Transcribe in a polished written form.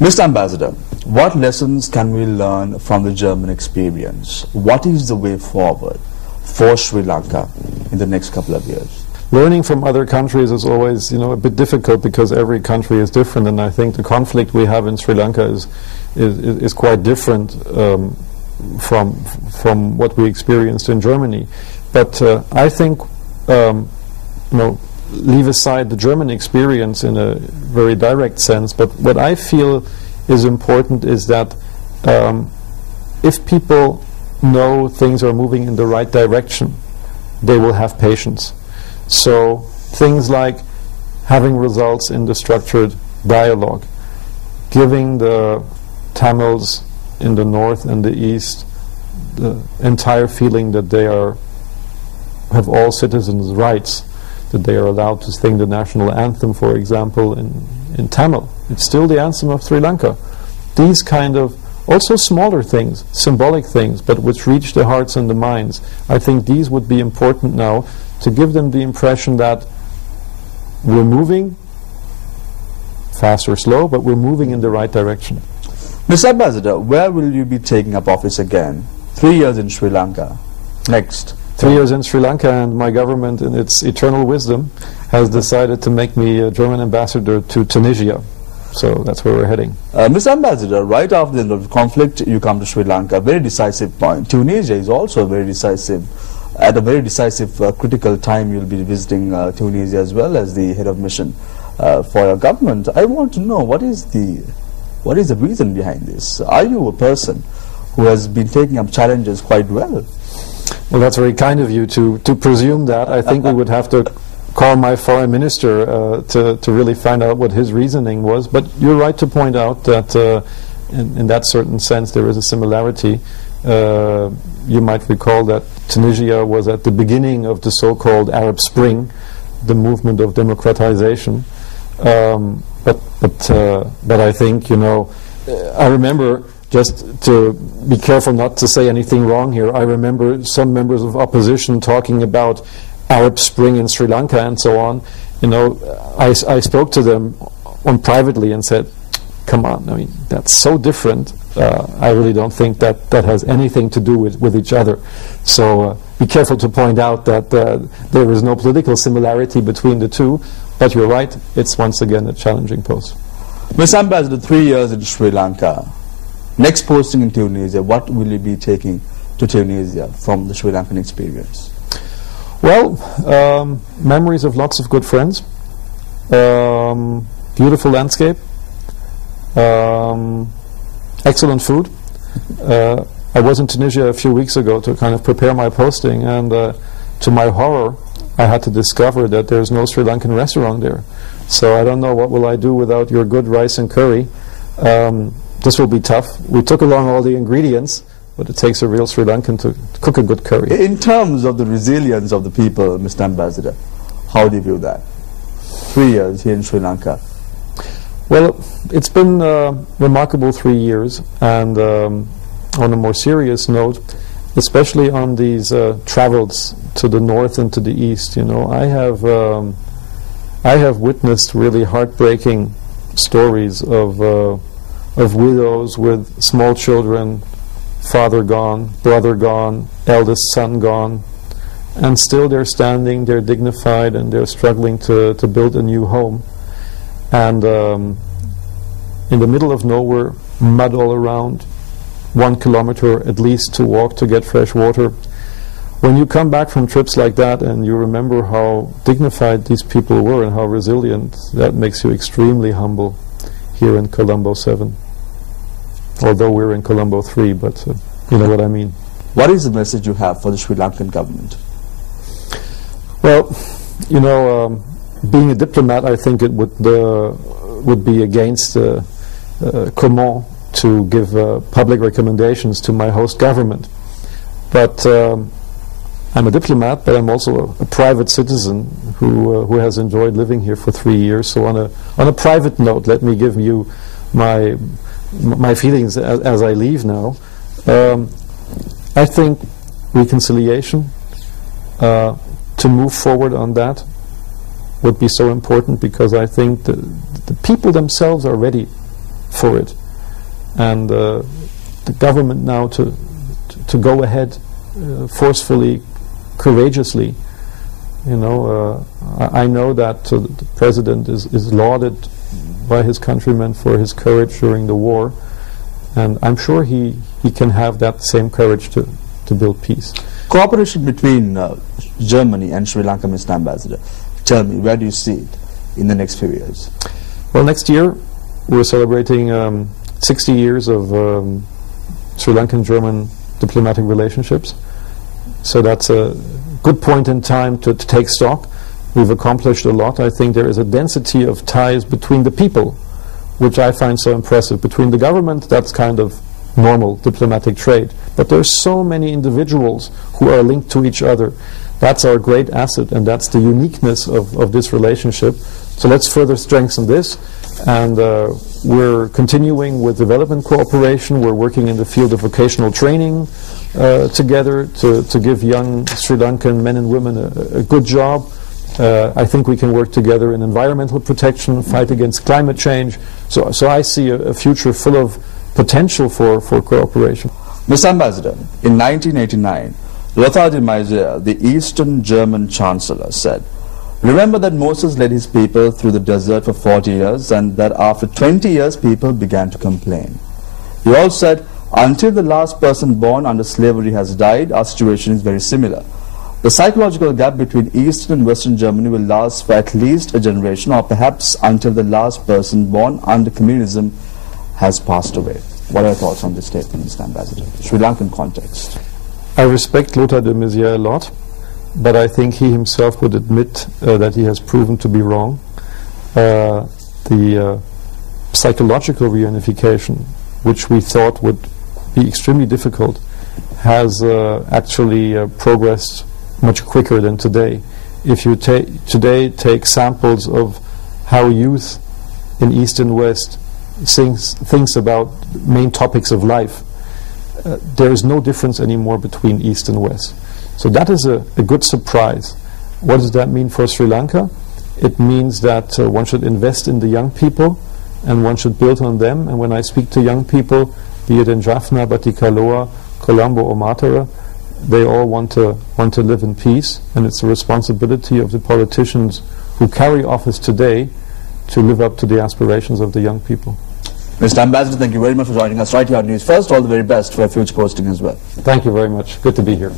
Mr. Ambassador, what lessons can we learn from the German experience? What is the way forward for Sri Lanka in the next couple of years? Learning from other countries is always, a bit difficult because every country is different, and I think the conflict we have in Sri Lanka is quite different from what we experienced in Germany. But I think, leave aside the German experience in a very direct sense, but what I feel is important is that if people know things are moving in the right direction, they will have patience. So things like having results in the structured dialogue, giving the Tamils in the north and the east the entire feeling that they have all citizens' rights, that they are allowed to sing the national anthem, for example, in Tamil. It's still the anthem of Sri Lanka. These kind of also smaller things, symbolic things, but which reach the hearts and the minds, I think these would be important now to give them the impression that we're moving, fast or slow, but we're moving in the right direction. Mr. Ambassador, where will you be taking up office again? 3 years in Sri Lanka. Next. 3 years in Sri Lanka, and my government, in its eternal wisdom, has decided to make me a German ambassador to Tunisia. So that's where we're heading. Mr. Ambassador, right after the end of the conflict, you come to Sri Lanka, very decisive point. Tunisia is also very decisive. At a very decisive, critical time, you'll be visiting Tunisia as well as the head of mission for your government. I want to know what is the reason behind this? Are you a person who has been taking up challenges quite well? Well, that's very kind of you to presume that. I think we would have to call my foreign minister to really find out what his reasoning was. But you're right to point out that in that certain sense there is a similarity. You might recall that Tunisia was at the beginning of the so-called Arab Spring, the movement of democratization. But I think, I remember, just to be careful not to say anything wrong here, I remember some members of opposition talking about Arab Spring in Sri Lanka and so on. I spoke to them privately and said, come on, I mean, that's so different. I really don't think that has anything to do with each other. So be careful to point out that there is no political similarity between the two, but you're right, it's once again a challenging post. Mr. Ambassador, 3 years in Sri Lanka. Next posting in Tunisia, what will you be taking to Tunisia from the Sri Lankan experience? Well, memories of lots of good friends, beautiful landscape, excellent food. I was in Tunisia a few weeks ago to kind of prepare my posting, and to my horror, I had to discover that there's no Sri Lankan restaurant there. So I don't know what will I do without your good rice and curry. This will be tough. We took along all the ingredients, but it takes a real Sri Lankan to cook a good curry. In terms of the resilience of the people, Mr. Ambassador, how do you view that? 3 years here in Sri Lanka. Well, it's been remarkable 3 years, and on a more serious note, especially on these travels to the north and to the east, I have witnessed really heartbreaking stories of widows with small children, father gone, brother gone, eldest son gone, and still they're standing, they're dignified, and they're struggling to build a new home. And in the middle of nowhere, mud all around, 1 kilometer at least to walk to get fresh water. When you come back from trips like that and you remember how dignified these people were and how resilient, that makes you extremely humble here in Colombo 7. Although we're in Colombo 3, but you know what I mean. What is the message you have for the Sri Lankan government? Well, being a diplomat, I think it would be against comment to give public recommendations to my host government. But I'm a diplomat, but I'm also a private citizen who has enjoyed living here for 3 years. So on a private note, let me give you my feelings as I leave now. I think reconciliation, to move forward on that, would be so important, because I think the people themselves are ready for it. And the government now to go ahead forcefully, courageously. You know, I know that the president is lauded by his countrymen for his courage during the war, and I'm sure he can have that same courage to build peace. Cooperation between Germany and Sri Lanka, Mr. Ambassador. Tell me, where do you see it in the next few years? Well, next year we're celebrating 60 years of Sri Lankan-German diplomatic relationships. So that's a good point in time to take stock. We've accomplished a lot. I think there is a density of ties between the people, which I find so impressive. Between the government, that's kind of normal diplomatic trade. But there's so many individuals who are linked to each other. That's our great asset, and that's the uniqueness of this relationship. So let's further strengthen this. And we're continuing with development cooperation. We're working in the field of vocational training together to give young Sri Lankan men and women a good job. I think we can work together in environmental protection, fight against climate change. So I see a future full of potential for cooperation. Mr. Ambassador, in 1989, Lothar de Maizière, the Eastern German Chancellor, said, "Remember that Moses led his people through the desert for 40 years and that after 20 years people began to complain." He also said, "Until the last person born under slavery has died, our situation is very similar. The psychological gap between Eastern and Western Germany will last for at least a generation, or perhaps until the last person born under communism has passed away." What are your thoughts on this statement, Mr. Ambassador? Sri Lankan context. I respect Lothar de Maizière a lot, but I think he himself would admit that he has proven to be wrong. The psychological reunification, which we thought would be extremely difficult, has actually progressed much quicker than today. If you today take samples of how youth in East and West thinks about main topics of life, there is no difference anymore between East and West. So that is a good surprise. What does that mean for Sri Lanka? It means that one should invest in the young people and one should build on them. And when I speak to young people, be it in Jaffna, Batticaloa, Colombo or Matara, they all want to live in peace, and it's the responsibility of the politicians who carry office today to live up to the aspirations of the young people. Mr. Ambassador, thank you very much for joining us right here on News First. All the very best for your future posting as well. Thank you very much. Good to be here.